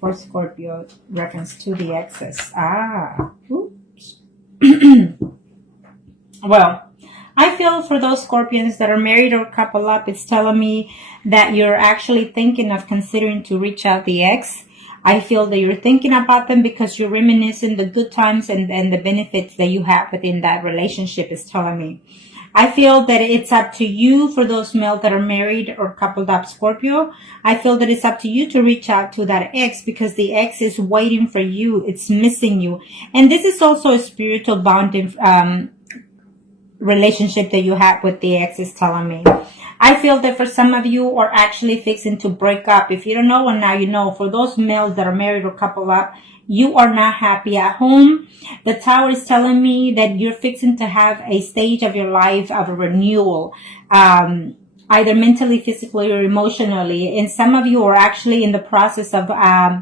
for Scorpio, reference to the exes. Oops. Well, I feel for those Scorpions that are married or couple up, it's telling me that you're actually thinking of considering to reach out the ex. I feel that you're thinking about them because you're reminiscing the good times and the benefits that you have within that relationship, is telling me. I feel that it's up to you for those males that are married or coupled up Scorpio. I feel that it's up to you to reach out to that ex because the ex is waiting for you. It's missing you. And this is also a spiritual bonding relationship that you have with the ex, is telling me. I feel that for some of you are actually fixing to break up. If you don't know, and now you know, for those males that are married or coupled up, you are not happy at home. The Tower is telling me that you're fixing to have a stage of your life of a renewal, either mentally, physically, or emotionally. And some of you are actually in the process of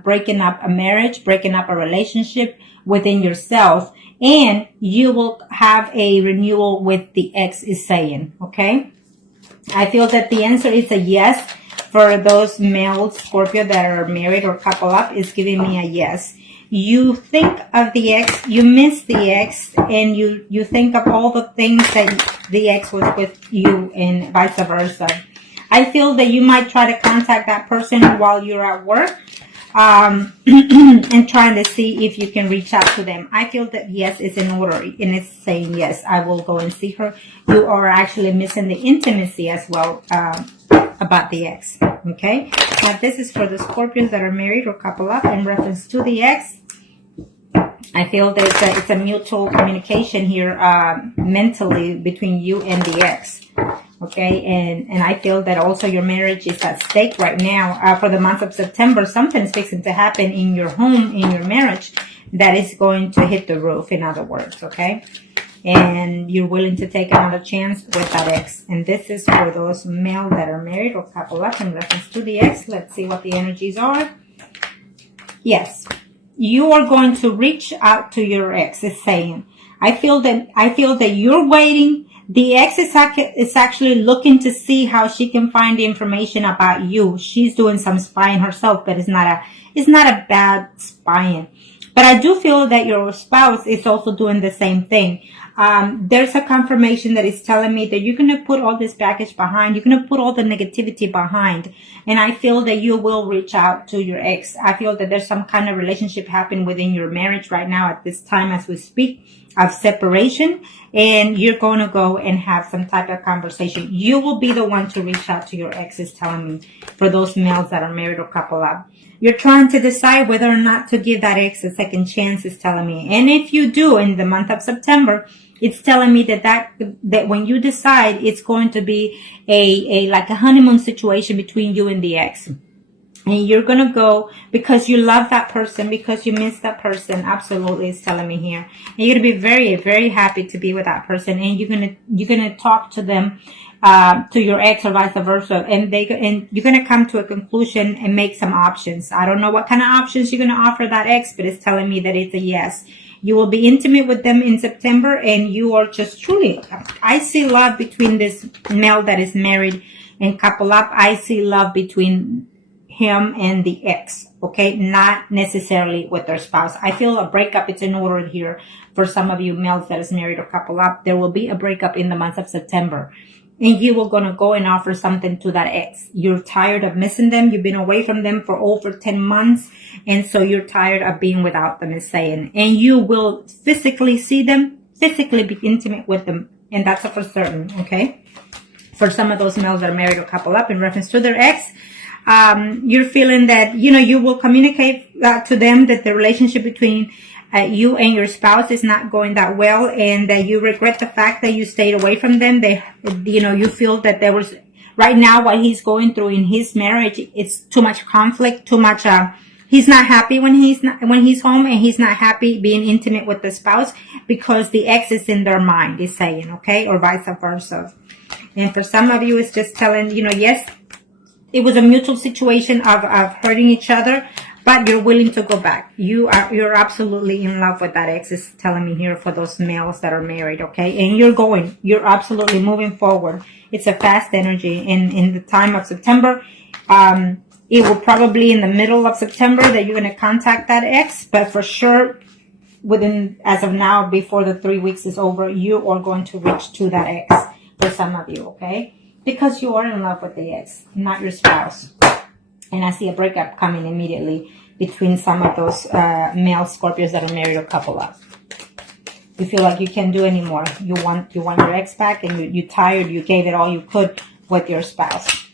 breaking up a marriage, breaking up a relationship within yourself. And you will have a renewal with the ex, is saying, okay? I feel that the answer is a yes. For those males, Scorpio, that are married or couple up, is giving me a yes. You think of the ex, you miss the ex, and you think of all the things that the ex was with you, and vice versa. I feel that you might try to contact that person while you're at work, and trying to see if you can reach out to them. I feel that yes is in order, and it's saying yes, I will go and see her. You are actually missing the intimacy as well about the ex. Okay, now this is for the Scorpions that are married or couple up in reference to the ex. I feel that it's a mutual communication here mentally between you and the ex. Okay, and I feel that also your marriage is at stake right now. For the month of September, something's fixing to happen in your home, in your marriage, that is going to hit the roof, in other words, okay? And you're willing to take another chance with that ex. And this is for those male that are married or couple up in reference to the ex. Let's see what the energies are. Yes, you are going to reach out to your ex, is saying. I feel that you're waiting. The ex is actually looking to see how she can find information about you. She's doing some spying herself, but it's not a bad spying. But I do feel that your spouse is also doing the same thing. There's a confirmation that is telling me that you're going to put all this baggage behind. You're going to put all the negativity behind. And I feel that you will reach out to your ex. I feel that there's some kind of relationship happening within your marriage right now at this time as we speak, of separation. And you're going to go and have some type of conversation. You will be the one to reach out to your ex, is telling me, for those males that are married or couple up. You're trying to decide whether or not to give that ex a second chance, is telling me. And if you do in the month of September, it's telling me that when you decide, it's going to be like a honeymoon situation between you and the ex. And you're going to go because you love that person, because you miss that person. Absolutely, it's telling me here. And you're going to be very, very happy to be with that person. And you're going to talk to them, to your ex or vice versa. And you're going to come to a conclusion and make some options. I don't know what kind of options you're going to offer that ex, but it's telling me that it's a yes. You will be intimate with them in September, and you are just truly, I see love between this male that is married and couple up. I see love between him and the ex, okay? Not necessarily with their spouse. I feel a breakup is in order here for some of you males that is married or couple up. There will be a breakup in the month of September. And you were going to go and offer something to that ex. You're tired of missing them. You've been away from them for over 10 months. And so you're tired of being without them, is saying. And you will physically see them, physically be intimate with them. And that's for certain, okay? For some of those males that are married or couple up in reference to their ex, you're feeling that, you will communicate to them that the relationship between you and your spouse is not going that well, and that you regret the fact that you stayed away from them. You feel that there was, right now, what he's going through in his marriage, it's too much conflict, too much, he's not happy when he's home, and he's not happy being intimate with the spouse because the ex is in their mind, is saying, okay, or vice versa. And for some of you, it's just telling, yes, it was a mutual situation of hurting each other, but you're willing to go back. You're absolutely in love with that ex, is telling me here for those males that are married, okay? And you're absolutely moving forward. It's a fast energy. In the time of September, It will probably in the middle of September that you're going to contact that ex, but for sure within, as of now, before the 3 weeks is over, you are going to reach to that ex for some of you, okay? Because you are in love with the ex, not your spouse. And I see a breakup coming immediately between some of those male Scorpios that are married or couple up. You feel like you can't do anymore. You want your ex back, and you're tired. You gave it all you could with your spouse.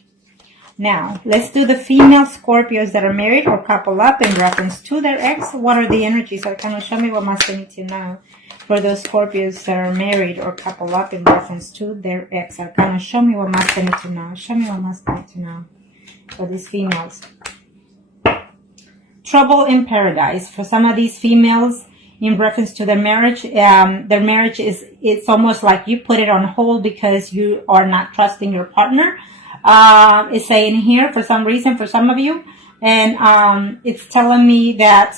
Now, let's do the female Scorpios that are married or couple up in reference to their ex. What are the energies? Arcana, show me what must they need to know for those Scorpios that are married or couple up in reference to their ex. Arcana, show me what must they need to know. Show me what must they need to know for these females. Trouble in paradise. For some of these females, in reference to their marriage is, it's almost like you put it on hold because you are not trusting your partner. It's saying here for some reason for some of you, and it's telling me that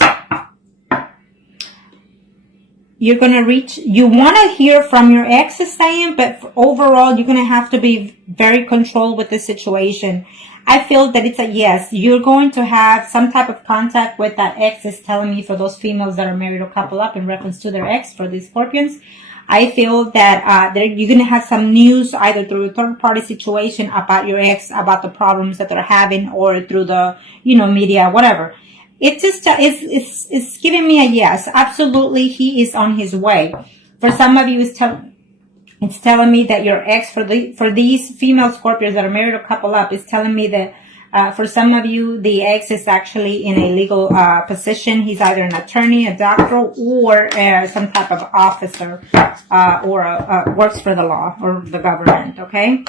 you're going to reach, you want to hear from your ex is saying, but overall you're going to have to be very controlled with the situation. I feel that it's a yes. You're going to have some type of contact with that ex, is telling me for those females that are married or couple up in reference to their ex, for these Scorpions. I feel that you're going to have some news either through a third-party situation about your ex, about the problems that they're having, or through the, media, whatever. It just it's giving me a yes. Absolutely, he is on his way. For some of you, it's telling me that your ex, for these female Scorpios that are married or couple up, is telling me that for some of you, the ex is actually in a legal position. He's either an attorney, a doctor, or some type of officer, or works for the law or the government, okay?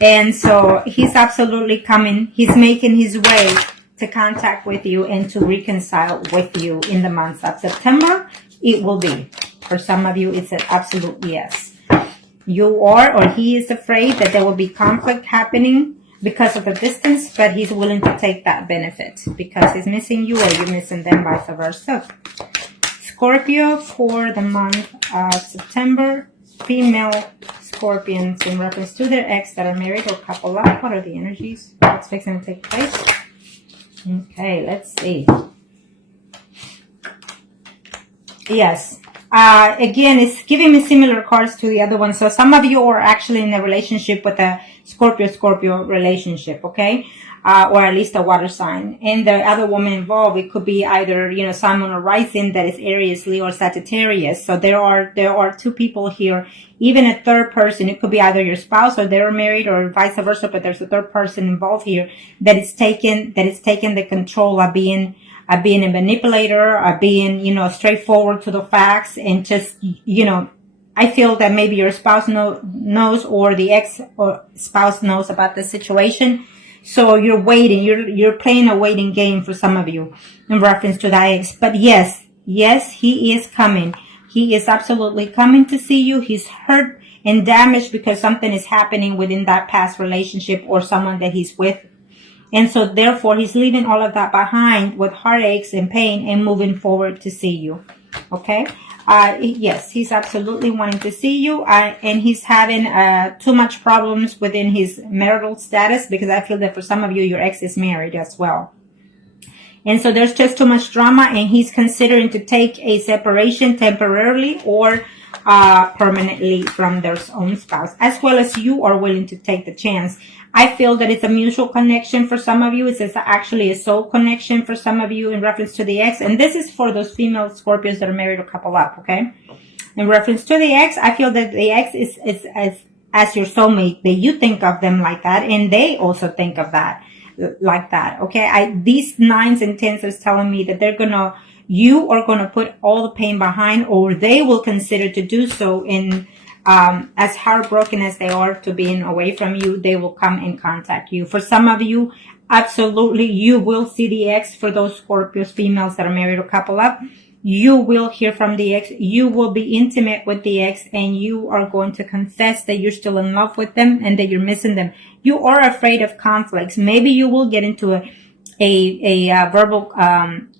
And so he's absolutely coming. He's making his way to contact with you and to reconcile with you in the month of September. It will be. For some of you, it's an absolute yes. You are, or he is afraid that there will be conflict happening because of the distance, but he's willing to take that benefit because he's missing you or you're missing them, vice versa. Scorpio for the month of September, female Scorpions in reference to their ex that are married or couple up. What are the energies? What's fixing to take place? Okay, let's see. Yes. Again, it's giving me similar cards to the other one. So some of you are actually in a relationship with a Scorpio relationship, okay? Or at least a water sign. And the other woman involved, it could be either, Sun, Moon, or Rising that is Aries, Leo, or Sagittarius. So there are two people here, even a third person. It could be either your spouse or they're married or vice versa, but there's a third person involved here that is taking the control of being a manipulator, of being, straightforward to the facts, and just, I feel that maybe your spouse knows, or the ex or spouse knows about the situation. So you're waiting, you're playing a waiting game for some of you in reference to that ex. But yes, he is coming. He is absolutely coming to see you. He's hurt and damaged because something is happening within that past relationship or someone that he's with. And so therefore he's leaving all of that behind with heartaches and pain and moving forward to see you. Okay. Yes, he's absolutely wanting to see you. And he's having, too much problems within his marital status, because I feel that for some of you, your ex is married as well. And so there's just too much drama, and he's considering to take a separation temporarily or permanently from their own spouse, as well as you are willing to take the chance. I feel that it's a mutual connection for some of you. It's actually a soul connection for some of you in reference to the ex. And this is for those female Scorpios that are married or couple up, okay? In reference to the ex, I feel that the ex is as your soulmate, that you think of them like that, and they also think of that like that, okay? These 9s and 10s is telling me that you are gonna put all the pain behind, or they will consider to do so. In as heartbroken as they are to being away from you, they will come and contact you. For some of you, absolutely, you will see the ex. For those Scorpios females that are married or couple up, you will hear from the ex. You will be intimate with the ex, and you are going to confess that you're still in love with them and that you're missing them. You are afraid of conflicts. Maybe you will get into a verbal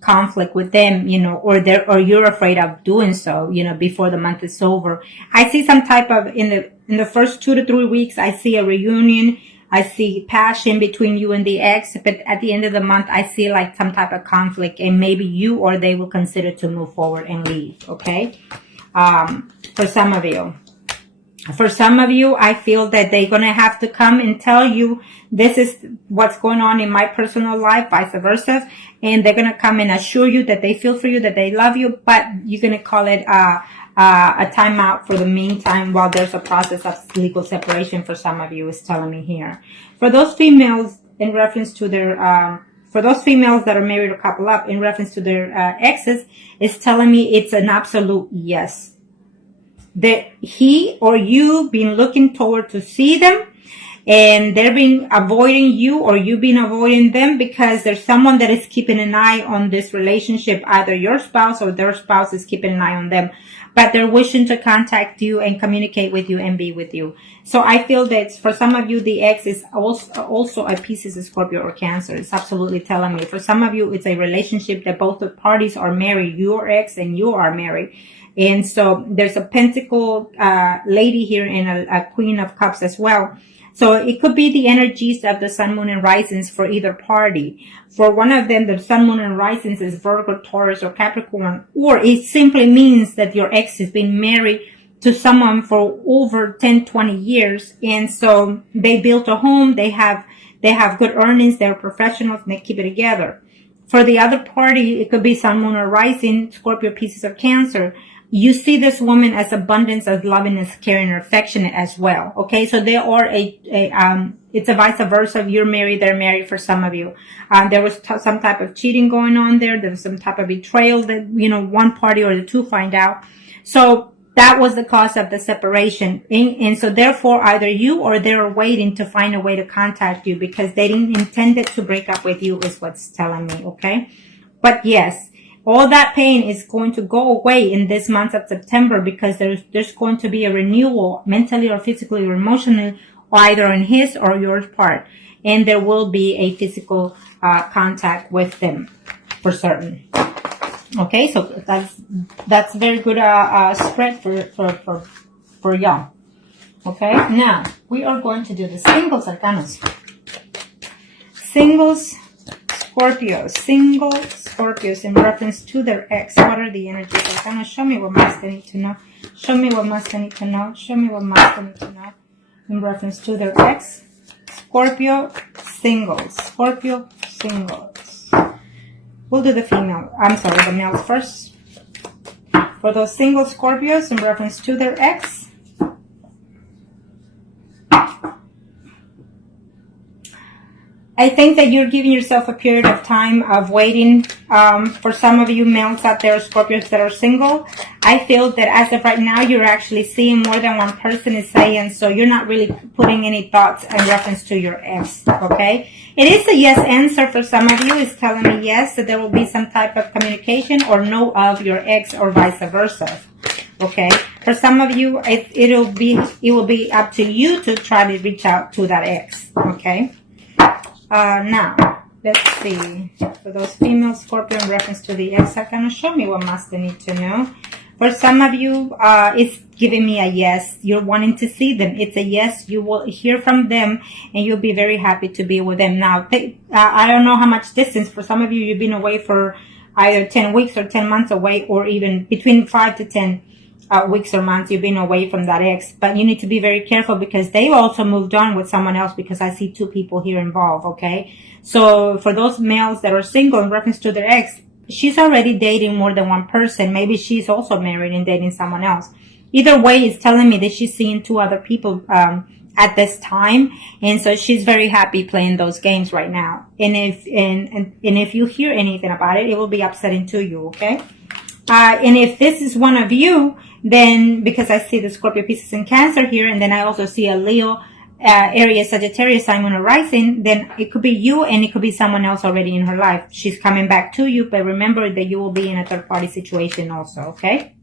conflict with them, or you're afraid of doing so, before the month is over. I see some type of in the first 2 to 3 weeks, I see a reunion I see passion between you and the ex, but at the end of the month, I see like some type of conflict, and maybe you or they will consider to move forward and leave, okay? For some of you. For some of you, I feel that they're going to have to come and tell you, this is what's going on in my personal life, vice versa. And they're going to come and assure you that they feel for you, that they love you, but you're going to call it a timeout for the meantime while there's a process of legal separation for some of you, is telling me here. For those females, in reference to their, for those females that are married or couple up, in reference to their exes, it's telling me it's an absolute yes. That he or you been looking toward to see them, and they've been avoiding you, or you've been avoiding them, because there's someone that is keeping an eye on this relationship. Either your spouse or their spouse is keeping an eye on them, but they're wishing to contact you and communicate with you and be with you. So I feel that for some of you, the ex is also a Pisces, a Scorpio, or Cancer. It's absolutely telling me. For some of you, it's a relationship that both the parties are married, your ex and you are married. And so there's a Pentacle lady here and a Queen of Cups as well. So it could be the energies of the Sun, Moon, and Risings for either party. For one of them, the Sun, Moon, and Risings is Virgo, Taurus, or Capricorn. Or it simply means that your ex has been married to someone for over 10, 20 years. And so they built a home. They have good earnings. They're professionals, and they keep it together. For the other party, it could be Sun, Moon, or Rising, Scorpio, Pisces, or Cancer. You see this woman as abundance, as loving, as caring, or affectionate as well. Okay, so they are it's a vice versa. If you're married, they're married for some of you. There was some type of cheating going on there. There was some type of betrayal that, one party or the two find out. So that was the cause of the separation. And so therefore, either you or they're waiting to find a way to contact you, because they didn't intend it to break up with you, is what's telling me. Okay, but yes. All that pain is going to go away in this month of September, because there's going to be a renewal, mentally or physically or emotionally, either on his or your part. And there will be a physical contact with them for certain. Okay, so that's very good spread for y'all. Okay, now we are going to do the singles arcanas. Singles Scorpios in reference to their ex. What are the energies? Arcana, show me what must they need to know. Show me what must they need to know. Show me what must they need to know in reference to their ex. Scorpio singles. Scorpio singles. We'll do the the males first. For those single Scorpios in reference to their ex. I think that you're giving yourself a period of time of waiting. For some of you males out there, Scorpios that are single, I feel that as of right now, you're actually seeing more than one person is saying, so you're not really putting any thoughts in reference to your ex, okay? It is a yes answer for some of you. It's telling me yes, that there will be some type of communication or no of your ex, or vice versa, okay? For some of you, it will be up to you to try to reach out to that ex, okay? Now, let's see. For those female Scorpio in reference to the ex, Arcana, show me what must they need to know. For some of you, it's giving me a yes. You're wanting to see them. It's a yes. You will hear from them, and you'll be very happy to be with them. Now, I don't know how much distance. For some of you, you've been away for either 10 weeks or 10 months away, or even between 5 to 10 weeks or months you've been away from that ex. But you need to be very careful, because they've also moved on with someone else, because I see two people here involved, okay? So for those males that are single in reference to their ex, she's already dating more than one person. Maybe she's also married and dating someone else. Either way, it's telling me that she's seeing two other people at this time, and so she's very happy playing those games right now. And if you hear anything about it, it will be upsetting to you, okay? And if this is one of you, then, because I see the Scorpio, Pisces, and Cancer here, and then I also see a Leo, Aries, Sagittarius, Moon, or Rising, then it could be you, and it could be someone else already in her life. She's coming back to you, but remember that you will be in a third-party situation also, okay?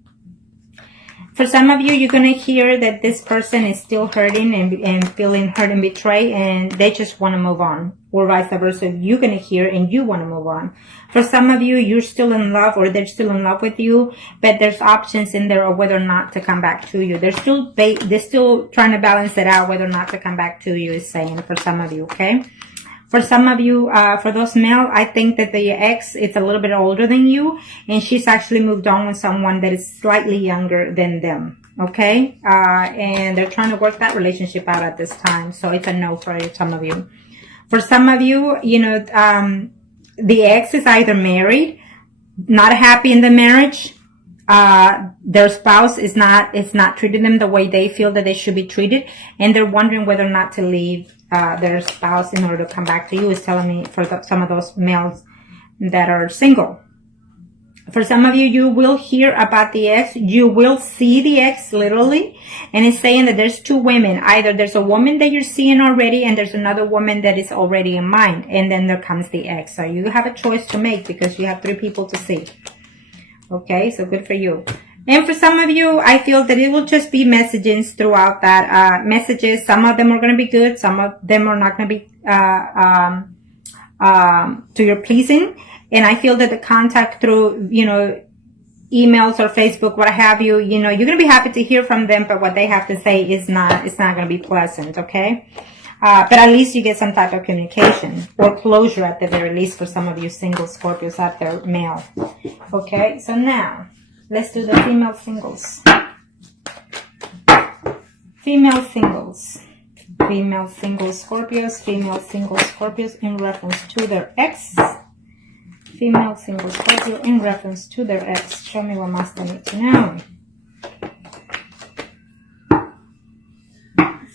For some of you, you're going to hear that this person is still hurting and feeling hurt and betrayed, and they just want to move on, or vice versa. You're going to hear and you want to move on. For some of you, you're still in love, or they're still in love with you, but there's options in there of whether or not to come back to you. They're still trying to balance it out whether or not to come back to you, is saying for some of you, okay? For some of you, for those male, I think that the ex is a little bit older than you, and she's actually moved on with someone that is slightly younger than them, okay? And they're trying to work that relationship out at this time, so it's a no for some of you. For some of you, you know, the ex is either married, not happy in the marriage, their spouse is not treating them the way they feel that they should be treated, and they're wondering whether or not to leave their spouse in order to come back to you, is telling me for some of those males that are single. For some of you, you will hear about the ex. You will see the ex literally, and it's saying that there's two women. Either there's a woman that you're seeing already, and there's another woman that is already in mind, and then there comes the ex. So you have a choice to make because you have 3 people to see. Okay, so good for you. And for some of you, I feel that it will just be messages throughout that, messages. Some of them are going to be good. Some of them are not going to be, to your pleasing. And I feel that the contact through, you know, emails or Facebook, what have you, you know, you're going to be happy to hear from them, but what they have to say is it's not going to be pleasant. Okay. But at least you get some type of communication or closure at the very least for some of you single Scorpios out there, male. Okay. So now, let's do the female singles. Female singles. Female single Scorpios. Female single Scorpios in reference to their ex. Female single Scorpio in reference to their ex. Show me what must I need to know.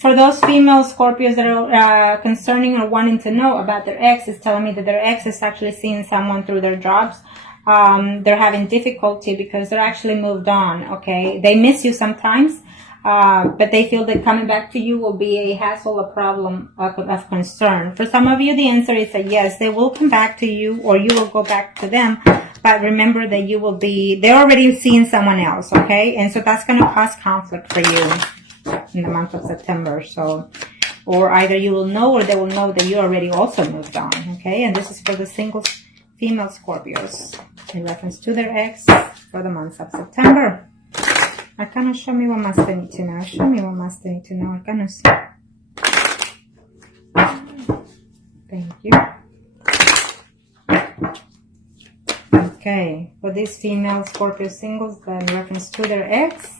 For those female Scorpios that are concerning or wanting to know about their ex, is telling me that their ex is actually seeing someone through their jobs. They're having difficulty because they're actually moved on, okay? They miss you sometimes, but they feel that coming back to you will be a hassle, a problem of concern. For some of you, the answer is a yes. They will come back to you, or you will go back to them. But remember that they're already seeing someone else, okay? And so that's going to cause conflict for you in the month of September. So, or either you will know, or they will know that you already also moved on, okay? And this is for the single female Scorpios in reference to their ex for the month of September. Arcana, show me what must I need to know. Show me what must I need to know, Arcanos. Thank you. Okay, for these female Scorpio singles in reference to their ex,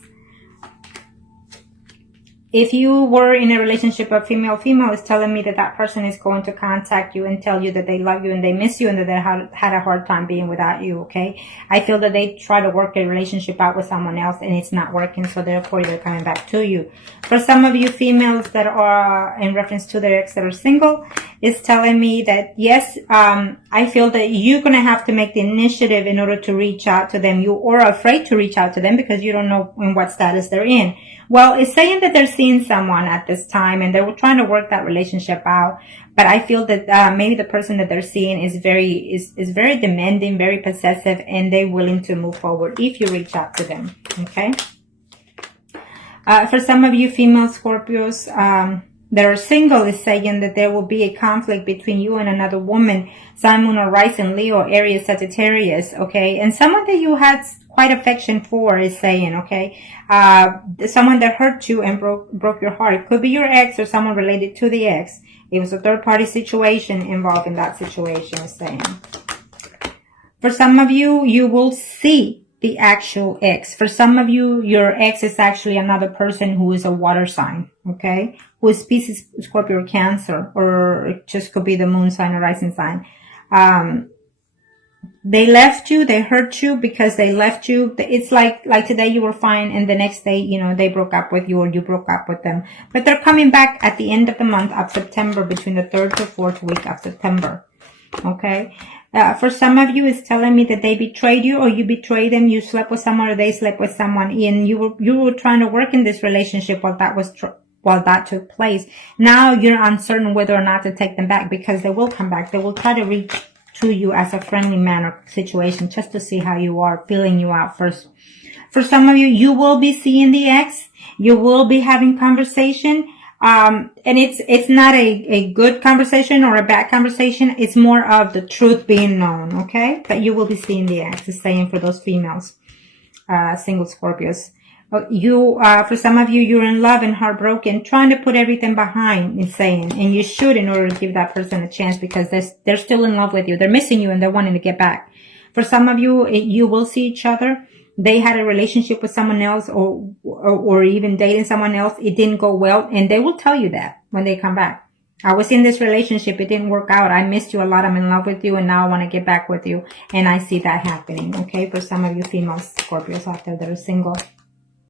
if you were in a relationship of female-female, it's telling me that that person is going to contact you and tell you that they love you and they miss you and that they had a hard time being without you, okay? I feel that they try to work a relationship out with someone else and it's not working, so therefore they're coming back to you. For some of you females that are in reference to their ex that are single, it's telling me that, yes, I feel that you're going to have to make the initiative in order to reach out to them. You are afraid to reach out to them because you don't know in what status they're in. Well, it's saying that they're seeing someone at this time and they were trying to work that relationship out. But I feel that maybe the person that they're seeing is very demanding, very possessive, and they're willing to move forward if you reach out to them. Okay. For some of you female Scorpios that are single, is saying that there will be a conflict between you and another woman, Sun, Moon, or Rising, Leo, Aries, Sagittarius. Okay, and someone that you had quite affection for is saying, okay, someone that hurt you and broke your heart. It could be your ex or someone related to the ex. It was a third-party situation involved in that situation, is saying. For some of you, you will see the actual ex. For some of you, your ex is actually another person who is a water sign, okay, who is Pisces, Scorpio, or Cancer, or it just could be the moon sign or rising sign. They left you, they hurt you because they left you. It's like today you were fine and the next day, you know, they broke up with you or you broke up with them. But they're coming back at the end of the month of September, between the 3rd to 4th week of September. Okay. For some of you, it's telling me that they betrayed you or you betrayed them. You slept with someone or they slept with someone, and you were trying to work in this relationship while that took place. Now you're uncertain whether or not to take them back because they will come back. They will try to reach to you as a friendly manner situation just to see how you are, feeling you out first. For some of you, you will be seeing the ex. You will be having conversation. And it's not a good conversation or a bad conversation. It's more of the truth being known, okay? But you will be seeing the ex. It's saying for those females, single Scorpios. For some of you, you're in love and heartbroken, trying to put everything behind, it's saying. And you should, in order to give that person a chance, because they're still in love with you. They're missing you and they're wanting to get back. For some of you, you will see each other. They had a relationship with someone else or even dating someone else. It didn't go well. And they will tell you that when they come back. I was in this relationship. It didn't work out. I missed you a lot. I'm in love with you. And now I want to get back with you. And I see that happening. Okay. For some of you female Scorpios out there that are single.